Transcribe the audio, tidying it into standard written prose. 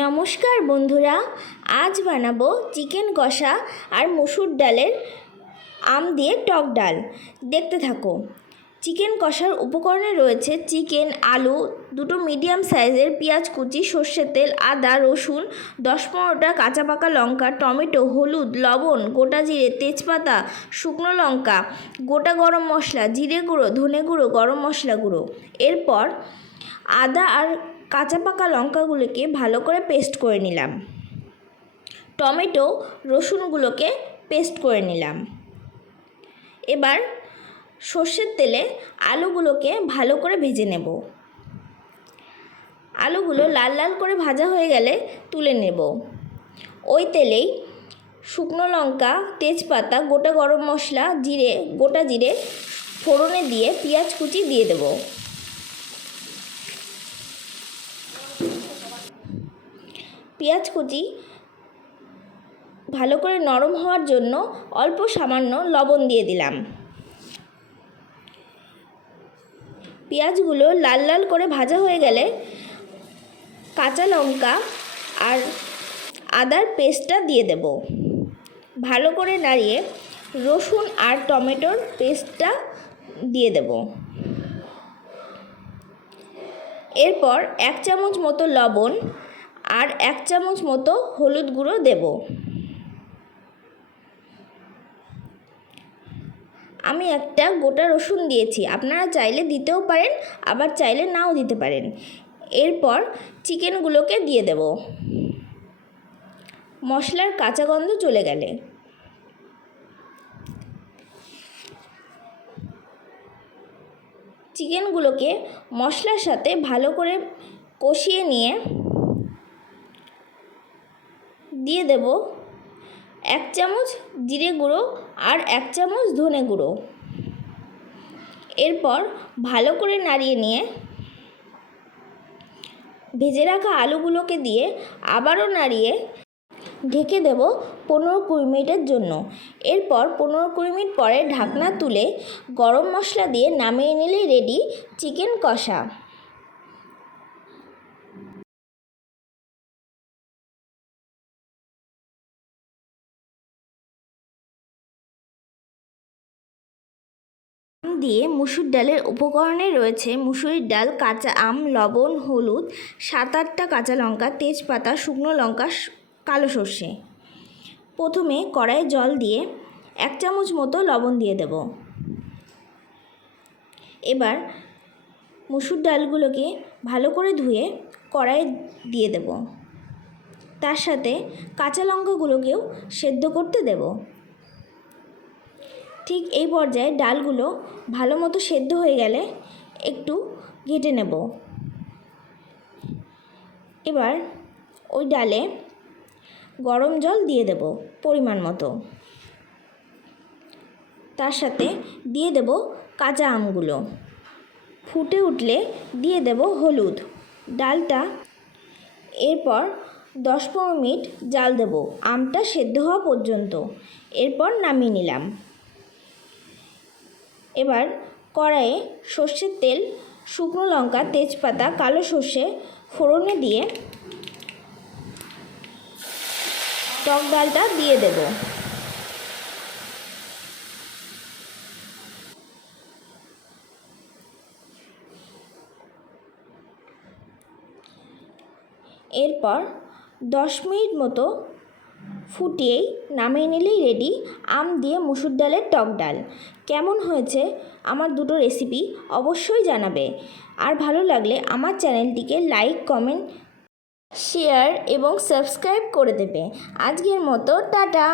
নমস্কার বন্ধুরা, আজ বানাবো চিকেন কষা আর মসুর ডালের আম দিয়ে টক ডাল। দেখতে থাকো। চিকেন কষার উপকরণে রয়েছে চিকেন, আলু, দুটো মিডিয়াম সাইজের পেঁয়াজ কুচি, সর্ষের তেল, আদা, রসুন, 10-15টা কাঁচা পাকা লঙ্কা, টমেটো, হলুদ, লবণ, গোটা জিরে, তেজপাতা, শুকনো লঙ্কা, গোটা গরম মশলা, জিরে গুঁড়ো, ধনে গুঁড়ো, গরম মশলা গুঁড়ো। এরপর আদা আর কাঁচা পাকা লঙ্কাগুলোকে ভালো করে পেস্ট করে নিলাম। টমেটো, রসুনগুলোকে পেস্ট করে নিলাম। এবার সর্ষের তেলে আলুগুলোকে ভালো করে ভেজে নেব। আলুগুলো লাল লাল করে ভাজা হয়ে গেলে তুলে নেব। ওই তেলেই শুকনো লঙ্কা, তেজপাতা, গোটা গরম মশলা, গোটা জিরে ফোড়নে দিয়ে পেঁয়াজ কুচি দিয়ে দেব। পেঁয়াজ কুচি ভালো করে নরম হওয়ার জন্য অল্প সামান্য লবণ দিয়ে দিলাম। পেঁয়াজগুলো লাল লাল করে ভাজা হয়ে গেলে কাঁচা লঙ্কা আর আদার পেস্টটা দিয়ে দেব। ভালো করে নাড়িয়ে রসুন আর টমেটোর পেস্টটা দিয়ে দেব। এরপর 1 চামচ মতো লবণ আর 1 চামচ মতো হলুদ গুঁড়ো দেব। আমি একটা গোটা রসুন দিয়েছি, আপনারা চাইলে দিতেও পারেন, আবার চাইলে নাও দিতে পারেন। এরপর চিকেনগুলোকে দিয়ে দেব। মশলার কাঁচা গন্ধ চলে গেলে চিকেনগুলোকে মশলার সাথে ভালো করে কষিয়ে নিয়ে দিয়ে দেব 1 চামচ জিরে গুঁড়ো আর 1 চামচ ধনে গুঁড়ো। এরপর ভালো করে নাড়িয়ে নিয়ে ভেজে রাখা আলুগুলোকে দিয়ে আবারও নাড়িয়ে ঢেকে দেব 15-20 মিনিটের জন্য। এরপর 15-20 মিনিট পরে ঢাকনা তুলে গরম মশলা দিয়ে নামিয়ে নিলেই রেডি চিকেন কষা। দিয়ে মুসুর ডালের উপকরণে রয়েছে মুসুরির ডাল, কাঁচা আম, লবণ, হলুদ, 7-8টা কাঁচা লঙ্কা, তেজপাতা, শুকনো লঙ্কা, কালো সর্ষে। প্রথমে কড়াইয়ে জল দিয়ে 1 চামচ মতো লবণ দিয়ে দেব। এবার মুসুর ডালগুলোকে ভালো করে ধুয়ে কড়াইয়ে দিয়ে দেব। তার সাথে কাঁচা লঙ্কাগুলোকেও সেদ্ধ করতে দেব। ঠিক এই পর্যায়ে ডালগুলো ভালো মতো সেদ্ধ হয়ে গেলে একটু ঘেঁটে নেব। এবার ওই ডালে গরম জল দিয়ে দেব পরিমাণ মতো। তার সাথে দিয়ে দেব কাঁচা আমগুলো। ফুটে উঠলে দিয়ে দেব হলুদ, ডালটা। এরপর 10-15 মিনিট জাল দেব আমটা সেদ্ধ হওয়া পর্যন্ত। এরপর নামিয়ে নিলাম। এবার কড়াইয়ে সর্ষের তেল, শুকনো লঙ্কা, তেজপাতা, কালো সর্ষে ফোড়নে দিয়ে টক ডালটা দিয়ে দেব। এরপর 10 মিনিট মতো ফুটিয়েই নামিয়ে নিলেই রেডি আম দিয়ে মুসুর ডালের টক ডাল। কেমন হয়েছে আমার দুটো রেসিপি অবশ্যই জানাবে। আর ভালো লাগলে আমার চ্যানেলটিকে লাইক, কমেন্ট, শেয়ার এবং সাবস্ক্রাইব করে দেবে। আজকের মতো টাটা।